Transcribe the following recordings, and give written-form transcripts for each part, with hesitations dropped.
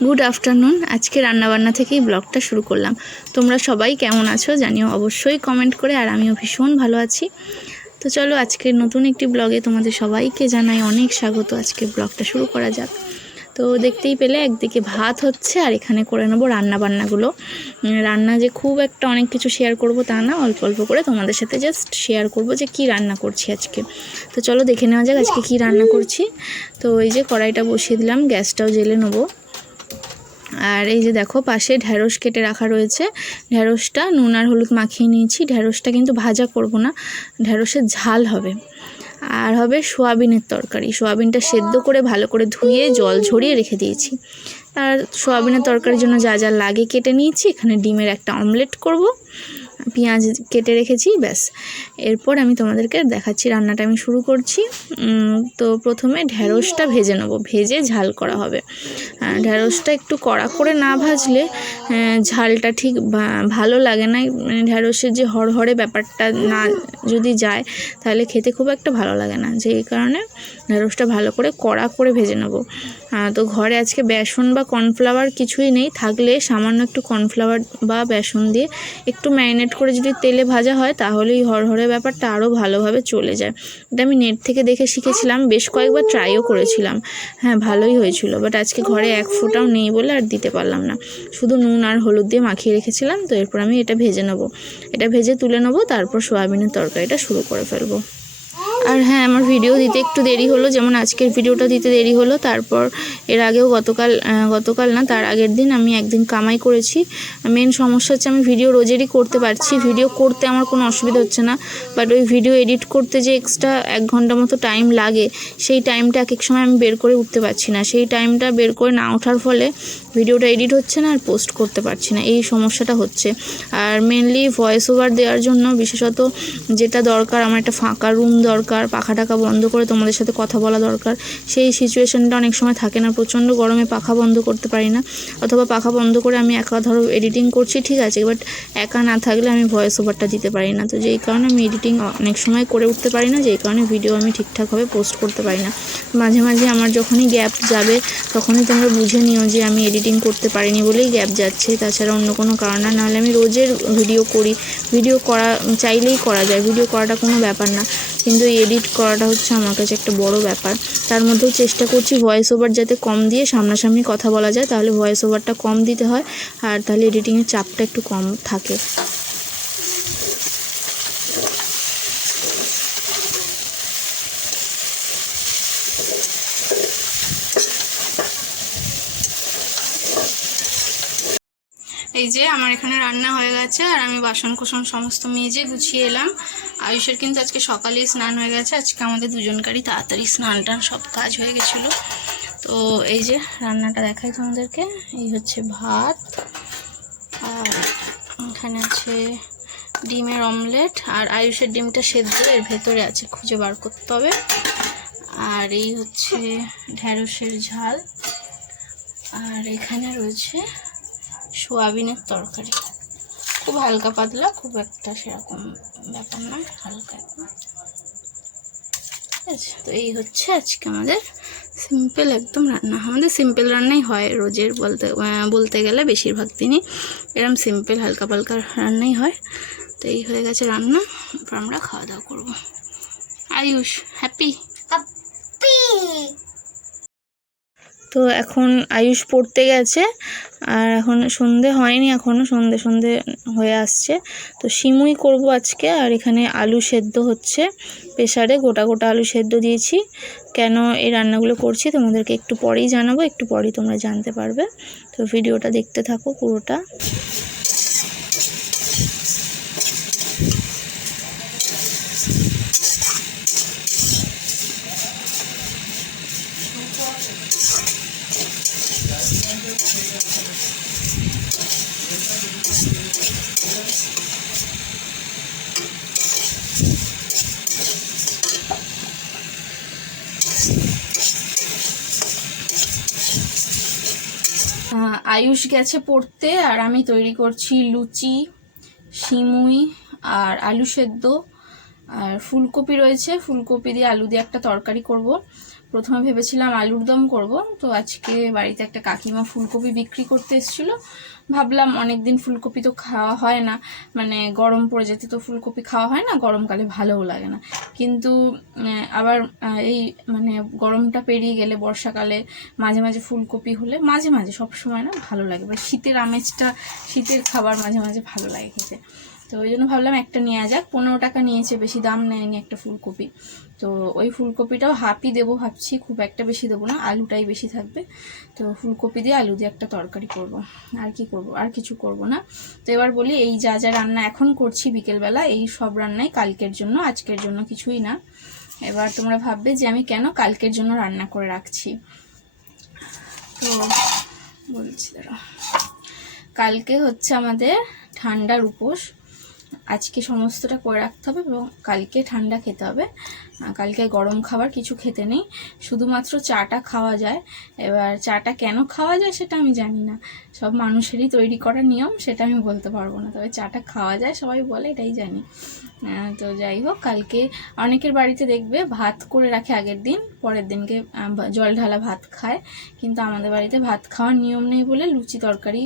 Good afternoon. आज के रान्नाबान्ना থেকেই ব্লগটা শুরু করলাম। তোমরা সবাই কেমন আছো জানিও অবশ্যই কমেন্ট করে। আর আমিও ভীষণ ভালো আছি। তো চলো আজকের নতুন একটি ব্লগে তোমাদের সবাইকে জানাই অনেক স্বাগত। আজকে ব্লগটা শুরু করা যাক। তো দেখতেই পেলে একদিকে ভাত হচ্ছে আর এখানে করে নেবো রান্নাবান্নাগুলো। রান্না যে খুব একটা অনেক কিছু শেয়ার করব তা না, অল্প অল্প করে তোমাদের সাথে জাস্ট শেয়ার করব যে কি রান্না করছি আজকে। তো চলো দেখে নেওয়া যাক আজকে কি রান্না করছি। তো এই যে কড়াইটা বসিয়ে দিলাম, গ্যাসটাও জ্বেলে নেবো। আর এই যে দেখো পাশে ঢ্যাঁড়স কেটে রাখা রয়েছে। ঢ্যাঁড়সটা নুন আর হলুদ মাখিয়ে নিয়েছি। ঢ্যাঁড়সটা কিন্তু ভাজা করব না, ঢ্যাঁড়সের ঝাল হবে। আর হবে সোয়াবিনের তরকারি। সোয়াবিনটা সেদ্ধ করে ভালো করে ধুয়ে জল ঝরিয়ে রেখে দিয়েছি। আর সোয়াবিনের তরকারির জন্য যা যা লাগে কেটে নিয়েছি। এখানে ডিমের একটা অমলেট করব, পেঁয়াজ কেটে রেখেছি, ব্যাস। এরপর আমি তোমাদেরকে দেখাচ্ছি রান্নাটা আমি শুরু করছি। তো প্রথমে ঢ্যাঁড়সটা ভেজে নেবো, ভেজে ঝাল করা হবে। ঢ্যাঁড়সটা একটু কড়া করে না ভাজলে ঝালটা ঠিক ভালো লাগে না। মানে ঢ্যাঁড়সের যে হড়হড়ে ব্যাপারটা না যদি যায় তাহলে খেতে খুব একটা ভালো লাগে না। যেই কারণে ঢ্যাঁড়সটা ভালো করে কড়া করে ভেজে নেবো। তো ঘরে আজকে বেসন বা কর্নফ্লাওয়ার কিছুই নেই, থাকলে সামান্য একটু কর্নফ্লাওয়ার বা বেসন দিয়ে একটু ম্যারিনেট করে যদি তেলে ভাজা হয় তাহলেই হড়হড়ে ব্যাপারটা আরও ভালোভাবে চলে যায়। এটা আমি নেট থেকে দেখে শিখেছিলাম, বেশ কয়েকবার ট্রাইও করেছিলাম। হ্যাঁ, ভালোই হয়েছিল। বাট আজকে ঘরে এক ফোঁটাও নেই বলে আর দিতে পারলাম না, শুধু নুন আর হলুদ দিয়ে মাখিয়ে রেখেছিলাম। তো এরপর আমি এটা ভেজে নেবো, এটা ভেজে তুলে নেবো, তারপর সোয়াবিনের তরকারিটা শুরু করে ফেলবো। আর হ্যাঁ, আমার ভিডিও দিতে একটু দেরি হলো, যেমন আজকের ভিডিওটা দিতে দেরি হলো। তারপর এর আগেও গতকাল না তার আগের দিন আমি একদিন কামাই করেছি। মেন সমস্যা হচ্ছে আমি ভিডিও রোজেরই করতে পারছি, ভিডিও করতে আমার কোনো অসুবিধা হচ্ছে না। বাট ওই ভিডিও এডিট করতে যে এক্সট্রা 1 ঘন্টা মতো টাইম লাগে, সেই টাইমটা এক এক সময় আমি বের করে উঠতে পারছি না। সেই টাইমটা বের করে না ওঠার ফলে ভিডিওটা এডিট হচ্ছে না আর পোস্ট করতে পারছি না, এই সমস্যাটা হচ্ছে। আর মেনলি ভয়েস ওভার দেওয়ার জন্য বিশেষত যেটা দরকার, আমার একটা ফাঁকা রুম দরকার, পাখা টাকা বন্ধ করে তোমাদের সাথে কথা বলা দরকার। সেই সিচুয়েশানটা অনেক সময় থাকে না, প্রচণ্ড গরমে পাখা বন্ধ করতে পারি না, অথবা পাখা বন্ধ করে আমি একা ধরো এডিটিং করছি, ঠিক আছে, বাট একা না থাকলে আমি ভয়েস ওভারটা দিতে পারি না। তো যেই কারণে আমি এডিটিং অনেক সময় করে উঠতে পারি না, যেই কারণে ভিডিও আমি ঠিকঠাকভাবে পোস্ট করতে পারি না। মাঝে মাঝে আমার যখনই গ্যাপ যাবে তখনই তোমরা বুঝে নিও যে আমি এডিটিং করতে পারিনি বলেই গ্যাপ যাচ্ছে, তাছাড়া অন্য কোনো কারণ না। নাহলে আমি রোজের ভিডিও করি, ভিডিও করা চাইলেই করা যায়, ভিডিও করাটা কোনো ব্যাপার না, কিন্তু এডিট করাটা হচ্ছে আমার কাছে একটা বড় ব্যাপার। তার মধ্যেও চেষ্টা করছি ভয়েস ওভার যাতে কম দিয়ে সামনাসামনি কথা বলা যায়, তাহলে ভয়েস ওভারটা কম দিতে হয়, আর তাহলে এডিটিংয়ের চাপটা একটু কম থাকে। এই যে আমার এখানে রান্না হয়ে গেছে আর আমি বাসন কোসন সমস্ত মেজে গুছিয়ে এলাম। আয়ুষের কিন্তু আজকে সকালেই স্নান হয়ে গেছে, আজকে আমাদের দুজনকারই তাড়াতাড়ি স্নান টান সব কাজ হয়ে গেছিলো। তো এই যে রান্নাটা দেখাই তোমাদেরকে। এই হচ্ছে ভাত, আর এখানে আছে ডিমের অমলেট, আর আয়ুষের ডিমটা সেদ্ধ এর ভেতরে আছে, খুঁজে বার করতে হবে। আর এই হচ্ছে ঢ্যাঁড়সের ঝাল, আর এখানে রয়েছে সোয়াবিনের তরকারি। খুব হালকা পাতলা, খুব একটা সেরকম ব্যাপার না, হালকা একদম, ঠিক আছে। তো এই হচ্ছে আজকে আমাদের সিম্পল একদম রান্না। আমাদের সিম্পল রান্নাই হয় রোজের, বলতে গেলে বেশিরভাগ দিনই এরকম সিম্পল হালকা পালকা রান্নাই হয়। তো এই হয়ে গেছে রান্না, এরপর আমরা খাওয়া দাওয়া করবো। আয়ুষ হ্যাপি? তো এখন আয়ুষ পড়তে গেছে, আর এখন সন্ধে হয়নি, এখনও সন্ধে হয়ে আসছে। তো সিমুই করব আজকে। আর এখানে আলু সেদ্ধ হচ্ছে প্রেসারে, গোটা গোটা আলু সেদ্ধ দিয়েছি। কেন এই রান্নাগুলো করছি তোমাদেরকে একটু পরেই জানাবো, একটু পরেই তোমরা জানতে পারবে। তো ভিডিওটা দেখতে থাকো পুরোটা। আয়ুষ গেছে পড়তে, আর আমি তৈরি করছি লুচি, সিমুই আর আলু সেদ্ধ, আর ফুলকপি রয়েছে, ফুলকপি দিয়ে আলু দিয়ে একটা তরকারি করব। প্রথমে ভেবেছিলাম আলুর দম করব। তো আজকে বাড়িতে একটা কাকিমা ফুলকপি বিক্রি করতে এসেছিলো, ভাবলাম অনেক দিন ফুলকপি তো খাওয়া হয় না, মানে গরম পড়ে যেতে তো ফুলকপি খাওয়া হয় না, গরমকালে ভালোও লাগে না। কিন্তু আবার এই মানে গরমটা পেরিয়ে গেলে বর্ষাকালে মাঝে মাঝে ফুলকপি হলে, মাঝে মাঝে সব সময় না, ভালো লাগে। বা শীতের আমেজটা, শীতের খাবার মাঝে মাঝে ভালো লাগে খেতে। তো ওই জন্য ভাবলাম একটা নেওয়া যাক। 15 টাকা নিয়েছে, বেশি দাম নেয়নি একটা ফুলকপি। তো ওই ফুলকপিটাও হাফই দেবো ভাবছি, খুব একটা বেশি দেবো না, আলুটাই বেশি থাকবে। তো ফুলকপি দিয়ে আলু দিয়ে একটা তরকারি করব। আর কি করব, আর কিছু করব না। তো এবার বলি, এই যা যা রান্না এখন করছি বিকেলবেলা, এই সব রান্নাই কালকের জন্য, আজকের জন্য কিছুই না। এবার তোমরা ভাববে যে আমি কেন কালকের জন্য রান্না করে রাখছি। তো বলছি দাঁড়া, কালকে হচ্ছে আমাদের ঠান্ডার উপোস। আজকে সমস্তটা করে রাখতে হবে এবং কালকে ঠান্ডা খেতে হবে। কালকে গরম খাবার কিছু খেতে নেই, শুধুমাত্র চাটা খাওয়া যায়। এবার চাটা কেন খাওয়া যায় সেটা আমি জানি না, সব মানুষেরই তৈরি করা নিয়ম, সেটা আমি বলতে পারবো না। তবে চাটা খাওয়া যায় সবাই বলে, এটাই জানি। তো যাই হোক, কালকে অনেকের বাড়িতে দেখবে ভাত করে রাখে আগের দিন, পরের দিনকে জল ঢালা ভাত খায়। কিন্তু আমাদের বাড়িতে ভাত খাওয়ার নিয়ম নেই বলে লুচি তরকারি,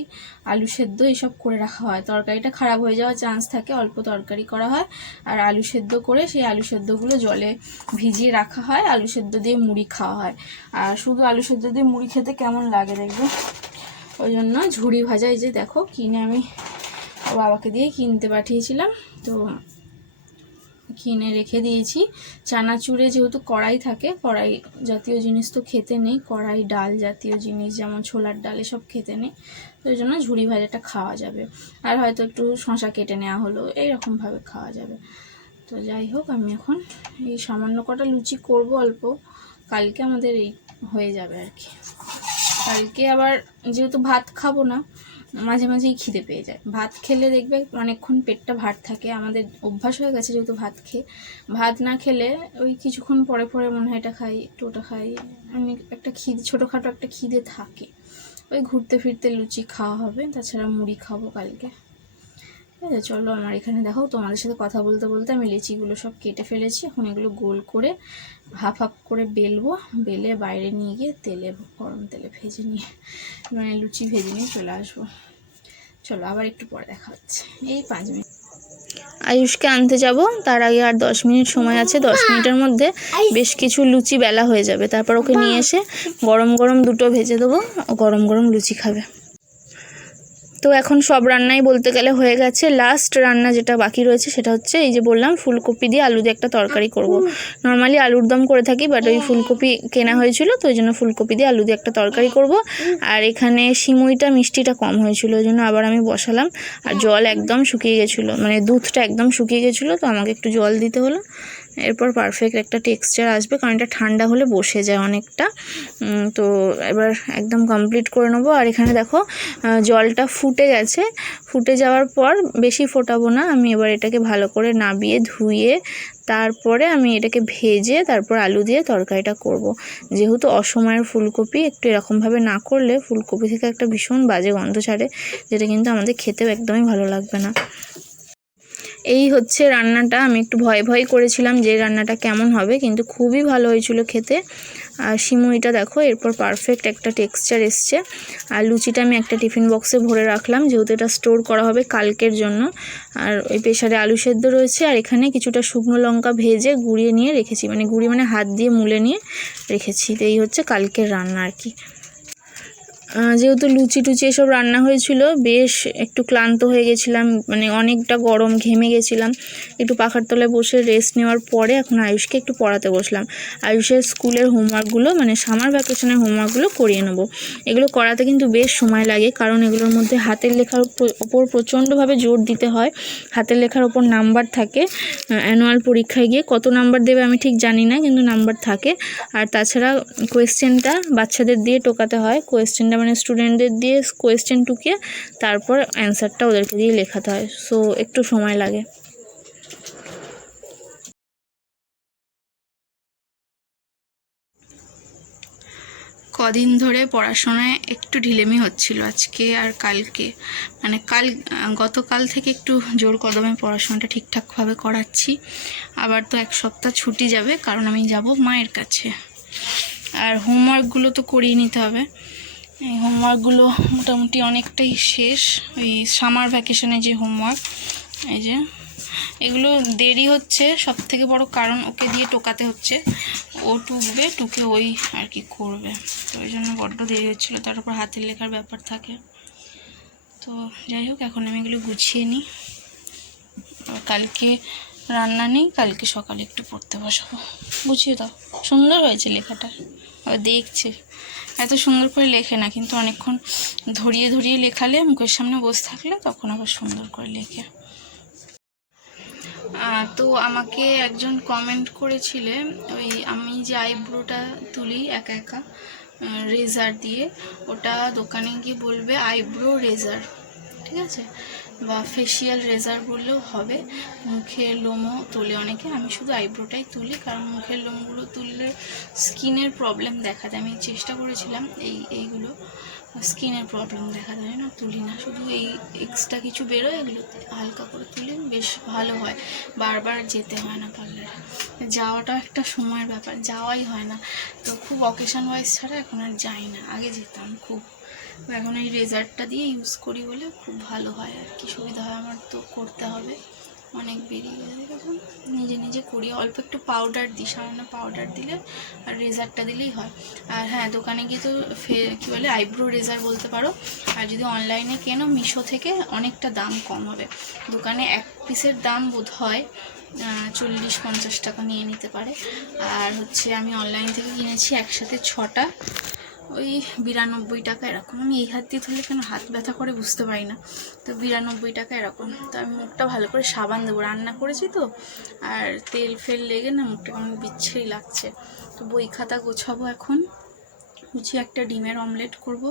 আলু সেদ্ধ এসব করে রাখা হয়। তরকারিটা খারাপ হয়ে যাওয়ার চান্স থাকে, অল্প তরকারি করা হয়। আর আলু সেদ্ধ করে সেই আলু সেদ্ধগুলো জলে ভিজিয়ে রাখা হয়, আলু সেদ্ধ দিয়ে মুড়ি খাওয়া হয়। আর শুধু আলু সেদ্ধ দিয়ে মুড়ি খেতে কেমন লাগে দেখবে, ওই জন্য ঝুড়ি ভাজা, এই যে দেখো কিনে আমি বাবাকে দিয়ে কিনতে পাঠিয়েছিলাম, তো কিনে রেখে দিয়েছি। চানাচুরে যেহেতু কড়াই থাকে, কড়াই জাতীয় জিনিস তো খেতে নেই, কড়াই ডাল জাতীয় জিনিস যেমন ছোলার ডাল এসব খেতে নেই, তো ওই জন্য ঝুড়ি ভাজাটা খাওয়া যাবে। আর হয়তো একটু শশা কেটে নেওয়া হলো, এইরকমভাবে খাওয়া যাবে। তো যাই হোক, আমি এখন এই সামান্য কটা লুচি করব অল্প, কালকে আমাদের এই হয়ে যাবে আর কি। কালকে আবার যেহেতু ভাত খাবো না, মাঝে মাঝেই খিদে পেয়ে যায়। ভাত খেলে দেখবে অনেকক্ষণ পেটটা ভার থাকে, আমাদের অভ্যাস হয়ে গেছে যেহেতু ভাত খেয়ে। ভাত না খেলে ওই কিছুক্ষণ পরে পরে মনে হয় এটা খাই, একটু ওটা খাই, আমি একটা খিদে, ছোটোখাটো একটা খিদে থাকে। ওই ঘুরতে ফিরতে লুচি খাওয়া হবে, তাছাড়া মুড়ি খাবো কালকে। ঠিক আছে, চলো আমার এখানে দেখো, তোমাদের সাথে কথা বলতে বলতে আমি লিচিগুলো সব কেটে ফেলেছি। এখন এগুলো গোল করে হাফ হাফ করে বেলবো, বেলে বাইরে নিয়ে গিয়ে তেলে, গরম তেলে ভেজে নিয়ে, মানে লুচি ভেজে নিয়ে চলে আসবো। চলো আবার একটু পরে দেখা হচ্ছে, এই 5 মিনিট। আয়ুষকে আনতে যাব, তার আগে আর 10 মিনিট সময় আছে। 10 মিনিটের মধ্যে বেশ কিছু লুচি বেলা হয়ে যাবে, তারপর ওকে নিয়ে এসে গরম গরম দুটো ভেজে দেবো, গরম গরম লুচি খাবে। তো এখন সব রান্নাই বলতে গেলে হয়ে গেছে। লাস্ট রান্না যেটা বাকি রয়েছে সেটা হচ্ছে এই যে বললাম ফুলকপি দিয়ে আলু দিয়ে একটা তরকারি করব। নর্মালি আলুর দম করে থাকি, বাট ওই ফুলকপি কেনা হয়েছিল, তো ওই জন্য ফুলকপি দিয়ে আলু দিয়ে একটা তরকারি করব। আর এখানে সিমুইটা মিষ্টিটা কম হয়েছিল, ওই জন্য আবার আমি বসালাম। আর জল একদম শুকিয়ে গেছিলো, মানে দুধটা একদম শুকিয়ে গেছিলো, তো আমাকে একটু জল দিতে হলো। এরপর পারফেক্ট একটা টেক্সচার আসবে, কারণ এটা ঠান্ডা হলে বসে যায় অনেকটা। তো এবার একদম কমপ্লিট করে নেবো। আর এখানে দেখো জলটা ফুটে গেছে, ফুটে যাওয়ার পর বেশি ফোটাবো না, আমি এবার এটাকে ভালো করে নাবিয়ে ধুয়ে তারপরে আমি এটাকে ভেজে তারপর আলু দিয়ে তরকারিটা করব। যেহেতু অসময়ের ফুলকপি, একটু এরকমভাবে না করলে ফুলকপি থেকে একটা ভীষণ বাজে গন্ধ ছাড়ে, যেটা কিন্তু আমাদের খেতেও একদমই ভালো লাগবে না। এই হচ্ছে রান্নাটা। আমি একটু ভয় ভয় করেছিলাম যে রান্নাটা কেমন হবে, কিন্তু খুবই ভালো হয়েছিল খেতে। আর সিমুইটা দেখো এরপর পারফেক্ট একটা টেক্সচার এসছে। আর লুচিটা আমি একটা টিফিন বক্সে ভরে রাখলাম, যেহেতু এটা স্টোর করা হবে কালকের জন্য। আর ওই প্রেসারে আলু সেদ্ধ রয়েছে, আর এখানে কিছুটা শুকনো লঙ্কা ভেজে গুঁড়িয়ে নিয়ে রেখেছি, মানে গুঁড়িয়ে মানে হাত দিয়ে মুলে নিয়ে রেখেছি। তো এই হচ্ছে কালকের রান্না আর কি। যেহেতু লুচি টুচি এসব রান্না হয়েছিল, বেশ একটু ক্লান্ত হয়ে গেছিলাম, মানে অনেকটা গরম, ঘেমে গেছিলাম। একটু পাখার তলায় বসে রেস্ট নেওয়ার পরে এখন আয়ুষকে একটু পড়াতে বসলাম। আয়ুষের স্কুলের হোমওয়ার্কগুলো, মানে সামার ভ্যাকেশনের হোমওয়ার্কগুলো করিয়ে নেবো। এগুলো করাতে কিন্তু বেশ সময় লাগে, কারণ এগুলোর মধ্যে হাতের লেখার ওপর প্রচণ্ডভাবে জোর দিতে হয়। হাতের লেখার ওপর নাম্বার থাকে, অ্যানুয়াল পরীক্ষায় গিয়ে কত নাম্বার দেবে আমি ঠিক জানি না, কিন্তু নাম্বার থাকে। আর তাছাড়া কোয়েশ্চেনটা বাচ্চাদের দিয়ে টোকাতে হয়, কোয়েশ্চেনটা মানে স্টুডেন্টদের দিয়ে কোয়েশ্চেন টুকিয়ে তারপর অ্যান্সারটা ওদেরকে দিয়ে লেখাতে হয়, সো একটু সময় লাগে। কদিন ধরে পড়াশোনায় একটু ঢিলেমি হচ্ছিল, আজকে আর কালকে, মানে গতকাল থেকে একটু জোর কদমে পড়াশোনাটা ঠিকঠাকভাবে করাচ্ছি। আবার তো 1 সপ্তাহ ছুটি যাবে, কারণ আমি যাব মায়ের কাছে। আর হোমওয়ার্কগুলো তো করিয়ে নিতে হবে। এই হোমওয়ার্কগুলো মোটামুটি অনেকটাই শেষ, ওই সামার ভ্যাকেশনে যে হোমওয়ার্ক, এই যে এগুলো দেরি হচ্ছে সব থেকে বড় কারণ ওকে দিয়ে টোকাতে হচ্ছে, ও টুকবে, টুকে ওই আর কি করবে, তো ওই জন্য বড্ড দেরি হচ্ছিলো। তার উপর হাতের লেখার ব্যাপার থাকে। তো যাই হোক, এখন আমি এগুলো গুছিয়ে নিই। কালকে রান্না নেই, কালকে সকালে একটু পড়তে বসাবো। গুছিয়ে দাও। সুন্দর হয়েছে লেখাটা, আবার দেখছে। এত সুন্দর করে লেখে না, কিন্তু অনেকক্ষণ ধরিয়ে ধরিয়ে লেখালে, মুখের সামনে বসে থাকলে তখন আবার সুন্দর করে লেখে। তো আমাকে একজন কমেন্ট করেছিলে, ওই আমি যে আইব্রোটা তুলি একা একা রেজার দিয়ে, ওটা দোকানে গিয়ে বলবে আইব্রো রেজার, ঠিক আছে, বা ফেসিয়াল রেজার বললেও হবে। মুখের লোমও তোলে অনেকে, আমি শুধু আইব্রোটাই তুলি, কারণ মুখের লোমগুলো তুললে স্কিনের প্রবলেম দেখা দেয়। আমি চেষ্টা করেছিলাম এইগুলো, স্কিনের প্রবলেম দেখা দেয় না, তুলি না, শুধু এই এক্সট্রা কিছু বেরোয়, এগুলো হালকা করে তুলি, বেশ ভালো হয়। বারবার যেতে হয় না পার্লারে, যাওয়াটাও একটা সময়ের ব্যাপার, যাওয়াই হয় না। তো খুব অকেশন ওয়াইজ ছাড়া এখন আর যাই না, আগে যেতাম খুব। এখন এই রেজারটা দিয়ে ইউজ করি বলে খুব ভালো হয় আর কি, সুবিধা হয়। আমার তো করতে হবে, অনেক বেরিয়ে গেছে, এখন নিজে নিজে করি। অল্প একটু পাউডার দিই, সামান্য পাউডার দিলে আর রেজারটা দিলেই হয়। আর হ্যাঁ, দোকানে গিয়ে তো কী বলে আইব্রো রেজার বলতে পারো। আর যদি অনলাইনে কেনো মিশো থেকে, অনেকটা দাম কম হবে। দোকানে এক পিসের দাম বোধ হয় 40-50 টাকা নিয়ে নিতে পারে। আর হচ্ছে আমি অনলাইন থেকে কিনেছি একসাথে 6টা, ওই 92 টাকা এরকম। আমি এই হাত দিয়ে ধরলে কেন হাত ব্যথা করে বুঝতে পারি না, তো 92 টাকা এরকম। তো আমি মুখটা ভালো করে সাবান দেবো, রান্না করেছি তো, আর তেল ফেল লেগে না মুখটা কেমন বিচ্ছিরি লাগছে। তো বই খাতা গোছাবো এখন, গুছিয়ে একটা ডিমের অমলেট করব।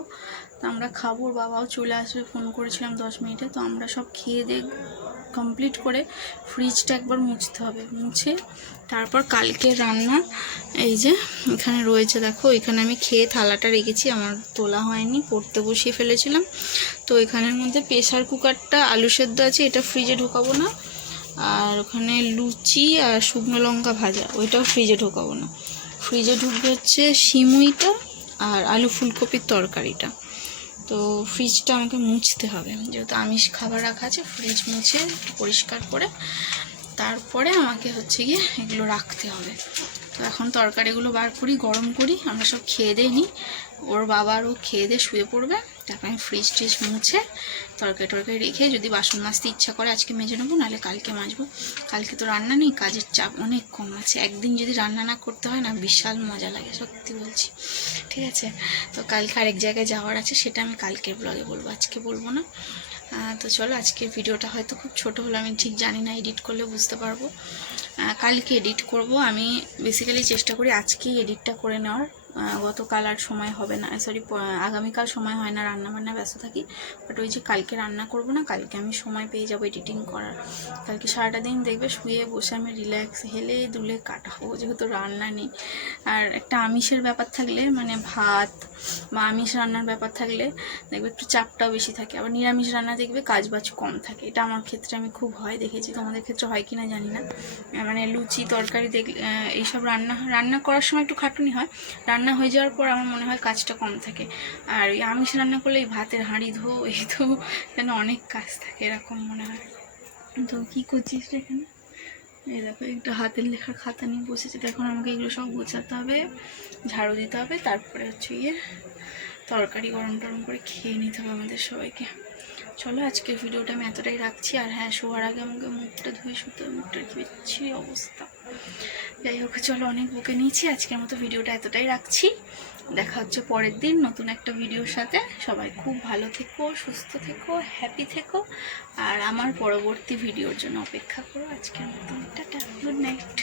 তো আমরা খাবো, ওর বাবাও চলে আসবে, ফোন করেছিলাম 10 মিনিটে। তো আমরা সব খেয়ে দিয়ে কমপ্লিট করে ফ্রিজটা একবার মুছতে হবে, মুছে তারপর কালকে রান্না। এই যে এখানে রয়েছে দেখো, এখানে আমি খেয়ে থালাটা রেখেছি, আমার তোলা হয়নি, পড়তে বসিয়ে ফেলেছিলাম। তো এখানের মধ্যে প্রেসার কুকারটা, আলু সেদ্ধ আছে, এটা ফ্রিজে ঢোকাবো না। আর ওখানে লুচি আর শুকনো লঙ্কা ভাজা, ওইটাও ফ্রিজে ঢোকাবো না। ফ্রিজে ঢুকবে হচ্ছে সিমুইটা আর আলু ফুলকপির তরকারিটা। তো ফ্রিজটা আমাকে মুছতে হবে, যেহেতু আমিষ খাবার রাখা আছে, ফ্রিজ মুছে পরিষ্কার করে তারপরে আমাকে হচ্ছে গিয়ে এগুলো রাখতে হবে। তো এখন তরকারিগুলো বার করি, গরম করি, আমরা সব খেয়ে দিয়ে নিই। ওর বাবারও খেয়ে দিয়ে শুয়ে পড়বে, তারপর আমি ফ্রিজ ট্রিজ মুছে তরকারি রেখে, যদি বাসন মাজতে ইচ্ছা করে আজকে মেজে নেবো, নাহলে কালকে মাজবো। কালকে তো রান্না নেই, কাজের চাপ অনেক কম আছে। একদিন যদি রান্না না করতে হয় না, বিশাল মজা লাগে, সত্যি বলছি, ঠিক আছে। তো কালকে আরেক জায়গায় যাওয়ার আছে, সেটা আমি কালকের ব্লগে বলবো, আজকে বলবো না। তো চলো, আজকের ভিডিওটা হয়তো খুব ছোট হলো, আমি ঠিক জানি না, এডিট করলে বুঝতে পারবো। কালকে এডিট করব। আমি বেসিক্যালি চেষ্টা করি আজকেই এডিটটা করে নেওয়ার, গতকাল আর সময় হবে না, সরি আগামীকাল সময় হয় না, রান্নাবান্না ব্যস্ত থাকি। বাট ওই যে কালকে রান্না করব না, কালকে আমি সময় পেয়ে যাবো এডিটিং করার। কালকে সারাটা দিন দেখবে শুয়ে বসে আমি রিল্যাক্স হেলে দুলে কাটাবো, যেহেতু রান্না নেই। আর একটা আমিষের ব্যাপার থাকলে, মানে ভাত বা আমিষ রান্নার ব্যাপার থাকলে দেখবে একটু চাপটাও বেশি থাকে, আবার নিরামিষ রান্না দেখবে কাজবাজ কম থাকে। এটা আমার ক্ষেত্রে আমি খুব হয় দেখেছি, তোমাদের ক্ষেত্রে হয় কিনা জানি না। মানে লুচি তরকারি দেখলে, এইসব রান্না করার সময় একটু খাটুনি হয়, রান্না হয়ে যাওয়ার পর আমার মনে হয় কাজটা কম থাকে। আর এই আমিষ রান্না করলে এই ভাতের হাঁড়ি ধো, এই ধো, যেন অনেক কাজ থাকে এরকম মনে হয়। তো কী করছিস এখানে? এই দেখো, একটু হাতের লেখার খাতা নিয়ে বসেছে। এখন আমাকে এগুলো সব গোছাতে হবে, ঝাড়ু দিতে হবে, তারপরে হচ্ছে গিয়ে তরকারি গরম টরম করে খেয়ে নিতে হবে আমাদের সবাইকে। চলো, আজকের ভিডিওটা আমি এতটাই রাখছি। আর হ্যাঁ, শোয়ার আগে আমাকে মুখটা ধুয়ে শুতে হবে, মুখটার কি বিচ্ছিরি অবস্থা। যাই হোক, চলো, অনেক বকে নিয়েছি, আজকের মতো ভিডিওটা এতটাই রাখছি। দেখা হচ্ছে পরের দিন নতুন একটা ভিডিওর সাথে। সবাই খুব ভালো থেকো, সুস্থ থেকো, হ্যাপি থেকো, আর আমার পরবর্তী ভিডিওর জন্য অপেক্ষা করো। আজকের মতো টাটা, গুড নাইট।